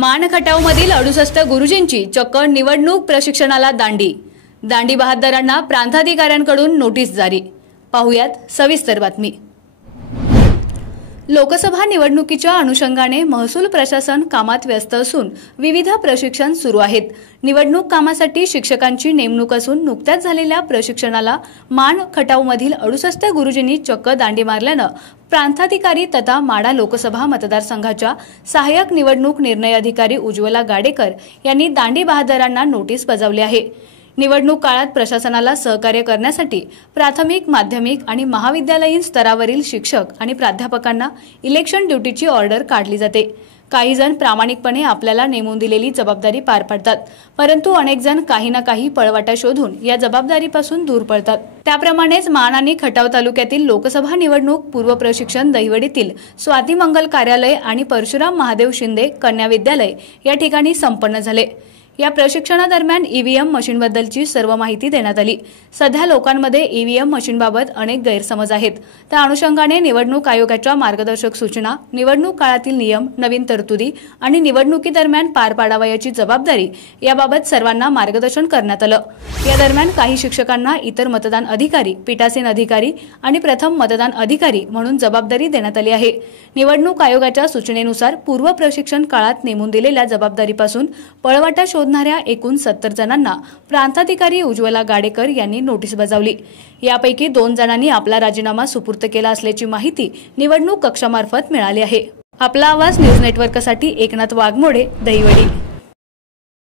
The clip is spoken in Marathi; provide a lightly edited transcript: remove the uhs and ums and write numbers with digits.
मान खटावमधील 68 गुरुजींची चक्क निवडणूक प्रशिक्षणाला दांडी बहाद्दरांना प्रांताधिकाऱ्यांकडून नोटीस जारी। पाहुयात सविस्तर बातमी। लोकसभा निवडणुकीच्या अनुषंगाने महसूल प्रशासन कामात व्यस्त असून विविध प्रशिक्षण सुरू आहेत। निवडणूक कामासाठी शिक्षकांची नेमणूक असून नुकत्याच झालेल्या प्रशिक्षणाला मान खटावमधील 68 गुरुजींनी चक्क दांडी मारल्यानं प्रांताधिकारी तथा माढा लोकसभा मतदारसंघाच्या सहाय्यक निवडणूक निर्णय अधिकारी उज्ज्वला गाडेकर यांनी दांडी बहाद्दरांना नोटीस बजावली आहे। निवडणूक काळात प्रशासनाला सहकार्य करण्यासाठी प्राथमिक, माध्यमिक आणि महाविद्यालयीन स्तरावरील शिक्षक आणि प्राध्यापकांना इलेक्शन ड्युटीची ऑर्डर काढली जाते। काही जण प्रामाणिकपणे आपल्याला नेमून दिलेली जबाबदारी पार पाडतात, परंतु अनेक जण काही ना काही पळवाटा शोधून या जबाबदारीपासून दूर पळतात। त्याप्रमाणेच मान आणि खटाव तालुक्यातील लोकसभा निवडणूक पूर्व प्रशिक्षण दहिवडीतील स्वाती मंगल कार्यालय आणि परशुराम महादेव शिंदे कन्या विद्यालय या ठिकाणी संपन्न झाले। या प्रशिक्षणादरम्यान ईव्हीएम मशीनबद्दलची सर्व माहिती देण्यात आली। सध्या लोकांमध्ये ईव्हीएम मशीनबाबत अनेक गैरसमज आहेत। त्या अनुषंगाने निवडणूक आयोगाच्या मार्गदर्शक सूचना, निवडणूक काळातील नियम, नवीन तरतुदी आणि निवडणुकीदरम्यान पार पाडावयाची जबाबदारी याबाबत सर्वांना मार्गदर्शन करण्यात आलं। या दरम्यान काही शिक्षकांना इतर मतदान अधिकारी, पीठासीन अधिकारी आणि प्रथम मतदान अधिकारी म्हणून जबाबदारी देण्यात आली आहे। निवडणूक आयोगाच्या सूचनेनुसार पूर्व प्रशिक्षण काळात नेमून दिलेल्या जबाबदारीपासून पळवाटा शोधणाऱ्या एकूण 70 जणांना प्रांताधिकारी उज्ज्वला गाडेकर यांनी नोटीस बजावली। यापैकी 2 जणांनी आपला राजीनामा सुपूर्द केला असल्याची माहिती निवडणूक कक्षामार्फत मिळाली आहे। आपला आवाज न्यूज नेटवर्कसाठी एकनाथ वाघमोडे, दहिवडी।